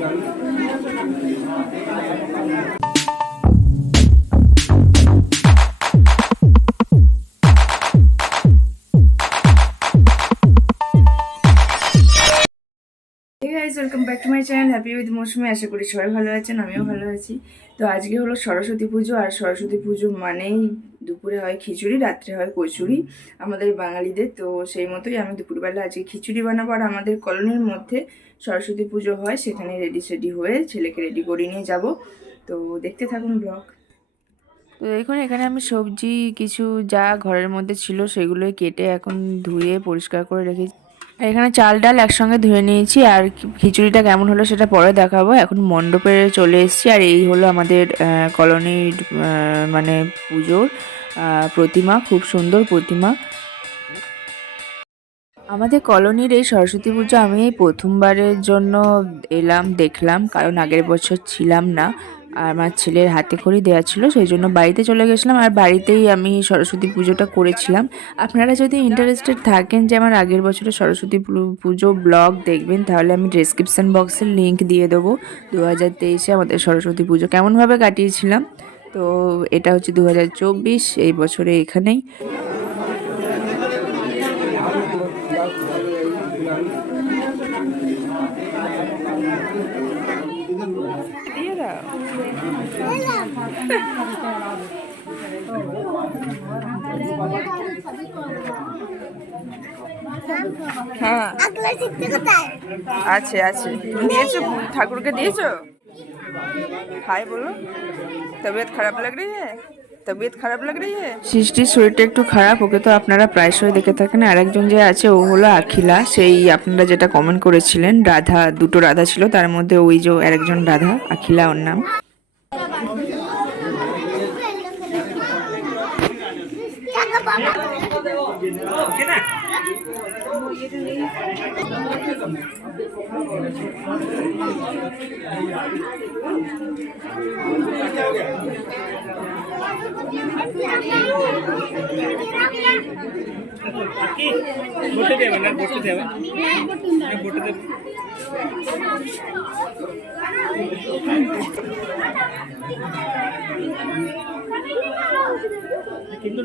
นั้น welcome back to my channel happy with Moushumi, আশা করি সবাই ভালো আছেন, আমিও ভালো আছি। তো আজকে হলো সরস্বতী পুজো, আর সরস্বতী পুজো মানেই দুপুরে হয় খিচুড়ি, রাত্রে হয় কচুরি আমাদের বাঙালিদের। তো সেই মতোই আমি দুপুরবেলা আজকে খিচুড়ি বানাবো, আর আমাদের কলোনির মধ্যে সরস্বতী পুজো হয়, সেখানে রেডি সেডি হয়ে ছেলেকে রেডি করে নিয়ে যাব। তো দেখতে থাকুন ব্লগ তো দেখুন, এখানে আমি সবজি, কিছু যা ঘরের মধ্যে ছিল সেগুলোই কেটে এখন ধুয়ে পরিষ্কার করে রেখেছি। আর এখানে চাল ডাল একসঙ্গে ধুয়ে নিয়েছি, আর খিচুড়িটা কেমন হলো সেটা পরে দেখাবো। এখন মণ্ডপে চলে এসেছি, আর এই হলো আমাদের কলোনির মানে পুজোর প্রতিমা, খুব সুন্দর প্রতিমা। আমাদের কলোনির এই সরস্বতী পুজো আমি প্রথমবারের জন্য এলাম, দেখলাম, কারণ আগের বছর ছিলাম না। আমার ছেলের হাতে খড়ি দেওয়া ছিল, সেই জন্য বাড়িতে চলে গেছিলাম আর বাড়িতেই আমি সরস্বতী পুজোটা করেছিলাম। আপনারা যদি ইন্টারেস্টেড থাকেন যে আমার আগের বছরের সরস্বতী পুজো ব্লগ দেখবেন, তাহলে আমি ডেসক্রিপশন বক্সের লিঙ্ক দিয়ে দেবো। দু হাজার তেইশে আমাদের সরস্বতী পুজো কেমনভাবে কাটিয়েছিলাম, তো এটা হচ্ছে দু হাজার চব্বিশ, এই বছরে এখানেই। দিয়ে দাও হ্যাঁ আছে আছে। দিয়েছ ঠাকুরকে দিয়েছ? হাই বলো। তবিয়ত খারাপ লাগ রही তবিয়ত খারাপ लग रही है সৃষ্টির শরীরটা একটু খারাপ ওকে তো আপনারা প্রায়শই দেখে থাকেন। আর একজন যে আছে ও হলো আখিলা। সেই আপনারা যেটা কমেন্ট করেছিলেন রাধা দুটো রাধা ছিল তার মধ্যে ওই যে আরেকজন রাধা আখিলা ওর নাম। টাকা বাবা বসে দেবে না বসে দেবে না বসে দেবে কিন্তু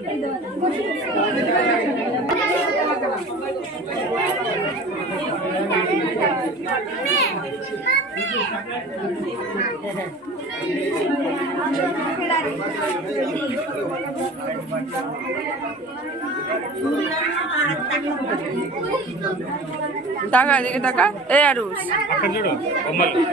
টাকা এদিকে টাকা এ আরুষ আকার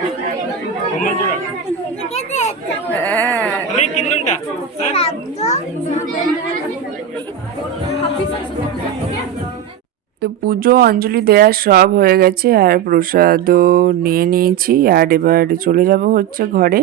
তো পুজো, অঞ্জলি দেওয়া সব হয়ে গেছে আর প্রসাদও নিয়ে নিয়েছি আর এবার চলে যাব হচ্ছে ঘরে।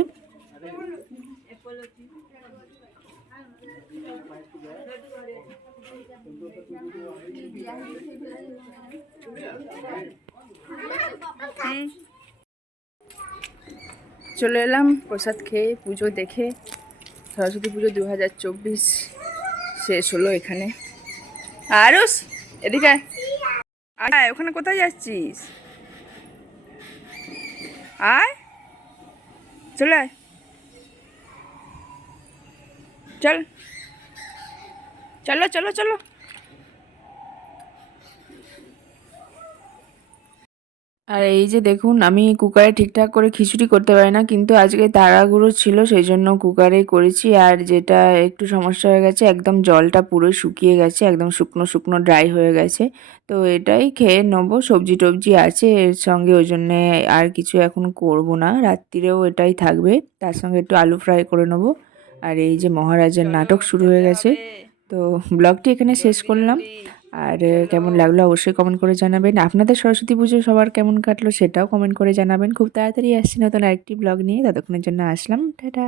চলে এলাম প্রসাদ খেয়ে, পুজো দেখে। সরস্বতী পুজো দু হাজার চব্বিশ শেষ হলো এখানে। আরুস এদিকে আয়। আয় ওখানে কোথায় যাচ্ছিস? আয়। চলে আয়। চল। চলো চলো চলো। আর এই যে দেখুন আমি কুকারে ঠিকঠাক করে খিচুড়ি করতে পারি না কিন্তু আজকে তাড়াগুঁড়ো ছিল সেই জন্য কুকারে করেছি। আর যেটা একটু সমস্যা হয়ে গেছে একদম জলটা পুরো শুকিয়ে গেছে একদম শুকনো শুকনো ড্রাই হয়ে গেছে। তো এটাই খেয়ে নেব সবজি টবজি আছে এর সঙ্গে ওই জন্যে আর কিছু এখন করব না। রাত্রিরেও এটাই থাকবে তার সঙ্গে একটু আলু ফ্রাই করে নেব। আর এই যে মহারাজের নাটক শুরু হয়ে গেছে তো ব্লগটি এখানে শেষ করলাম। আর কেমন লাগল অবশ্যই কমেন্ট করে জানাবেন। আপনাদের সরস্বতী পুজো সবার কেমন কাটলো সেটাও কমেন্ট করে জানাবেন। খুব তাড়াতাড়ি আসছি নতুন আরেকটি ব্লগ নিয়ে। ততক্ষণের জন্য আসলাম। টাটা!